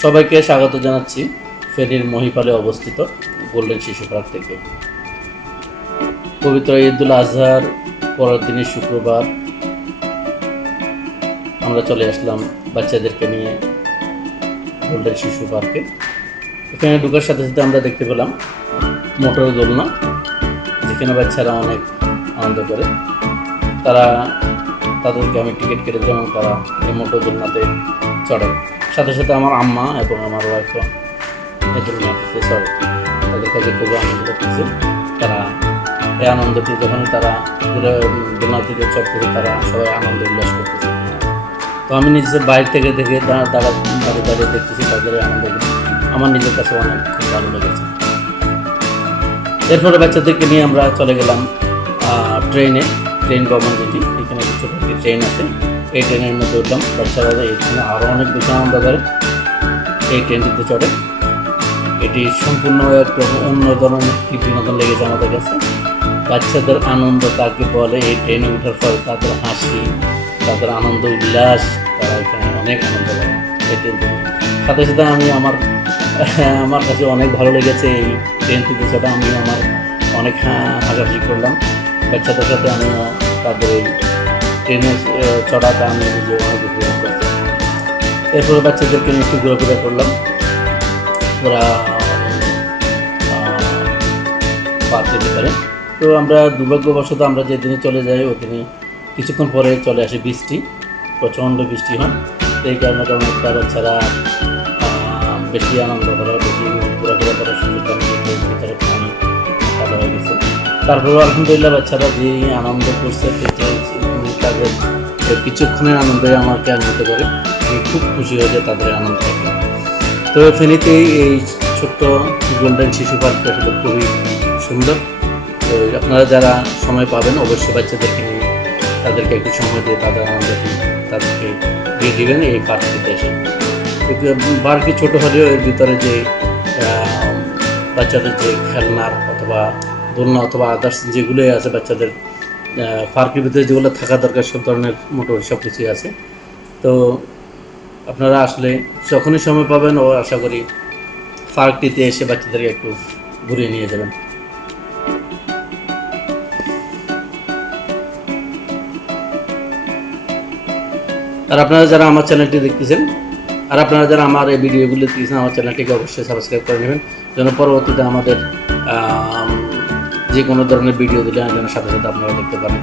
সবাইকে স্বাগত জানাচ্ছি ফেনীর মহিপালে অবস্থিত গোল্ডেন শিশু পার্ক থেকে। পবিত্র ঈদুল আজহার পরের দিনই শুক্রবার আমরা চলে আসলাম বাচ্চাদেরকে নিয়ে গোল্ডেন শিশু পার্কে। এখানে ঢোকার সাথে সাথে আমরা দেখতে পেলাম মোটর দোলনা, যেখানে বাচ্চারা অনেক আনন্দ করে। তাদেরকে আমি টিকিট কেটে যেমন তারা এই মোটর দোলনাতে চড়ে, সাথে সাথে আমার আম্মা এবং আমার ওয়াইফও এই দোলনাটিতে চড়ে। তাদের কাছে খুবই আনন্দ করতেছে। তারা এই আনন্দটি যখনই তারা দোলনাটিতে চড়তেছে, তারা সবাই আনন্দ উল্লাস করতেছে। তো আমি নিজের বাইরে থেকে দেখে দাঁড়িয়ে দেখতেছি তাদের এই আনন্দগুলো আমার নিজের কাছে অনেক ভালো লেগেছে। এরপরে বাচ্চাদেরকে নিয়ে আমরা চলে গেলাম ট্রেন গভর্নমেন্ট যেটি, এখানে কিছু একটি ট্রেন আছে। এই ট্রেনের মধ্যে উঠলাম। বাচ্চারা এখানে আরও অনেক বেশি আনন্দ করে এই ট্রেনটিতে চড়ে। এটি সম্পূর্ণ একটা অন্য ধরনের একটি বিনোদন লেগেছে আমাদের কাছে। বাচ্চাদের আনন্দ তাকে বলে, এই ট্রেনে ওঠার পর তাদের হাসি, তাদের আনন্দ উল্লাস, তারা এখানে অনেক আনন্দ করে এই ট্রেনটি। সাথে সাথে আমি আমার কাছে অনেক ভালো লেগেছে এই ট্রেনটিতে চড়া। আমি আমার অনেক হাসাহাসি করলাম বাচ্চাদের সাথে। আমিও তাদের এই ট্রেনে চড়াটা আমি নিজে অনেক উপভোগ করছি। এরপরে বাচ্চাদেরকে নিয়ে একটু ঘোরাফেরা করলাম। ওরা পার্কের ভিতরে। তো আমরা দুর্ভাগ্যবশত আমরা যেদিনে চলে যাই ওই দিনে কিছুক্ষণ পরে চলে আসে বৃষ্টি, প্রচণ্ড বৃষ্টি হয়। তো এই কারণে একটা বাচ্চারা বেশি আনন্দ করার, বেশি ঘোরাফেরা করার সুযোগ ভিতরে পানি কাদা হয়ে গেছে। তারপরেও আলহামদুলিল্লাহ বাচ্চারা যে আনন্দ করছে তাদের কিছুক্ষণের আনন্দে আমাকে আনন্দ করে। আমি খুব খুশি হয়ে যায় তাদের আনন্দ দেখে। তো ফেনীতে এই ছোট্ট গোল্ডেন শিশু পার্কটা আসলে খুবই সুন্দর। তো আপনারা যারা সময় পাবেন অবশ্যই বাচ্চাদেরকে নিয়ে তাদেরকে একটু সময় দিয়ে তাদের আনন্দটি তাদেরকে দিয়ে দিবেন এই পার্কটিতে এসে। পার্কটি ছোটো হলেও এর ভিতরে যে বাচ্চাদের যে খেলনার অথবা দোলনা অথবা আদার্স যেগুলোই আছে বাচ্চাদের পার্কের ভিতরে যেগুলো থাকা দরকার সব ধরনের মোটামুটি সব কিছুই আছে। তো আপনারা আসলে যখনই সময় পাবেন ও আশা করি পার্কটিতে এসে বাচ্চাদেরকে একটু ঘুরিয়ে নিয়ে যাবেন। আর আপনারা যারা আমার চ্যানেলটি দেখতেছেন, আর আপনারা যারা আমার এই ভিডিওগুলো দেখতেছেন, আমার চ্যানেলটিকে অবশ্যই সাবস্ক্রাইব করে নেবেন, যেন পরবর্তীতে আমাদের যে কোনো ধরনের ভিডিও দিলে যেন সাথে সাথে আপনারা দেখতে পারেন।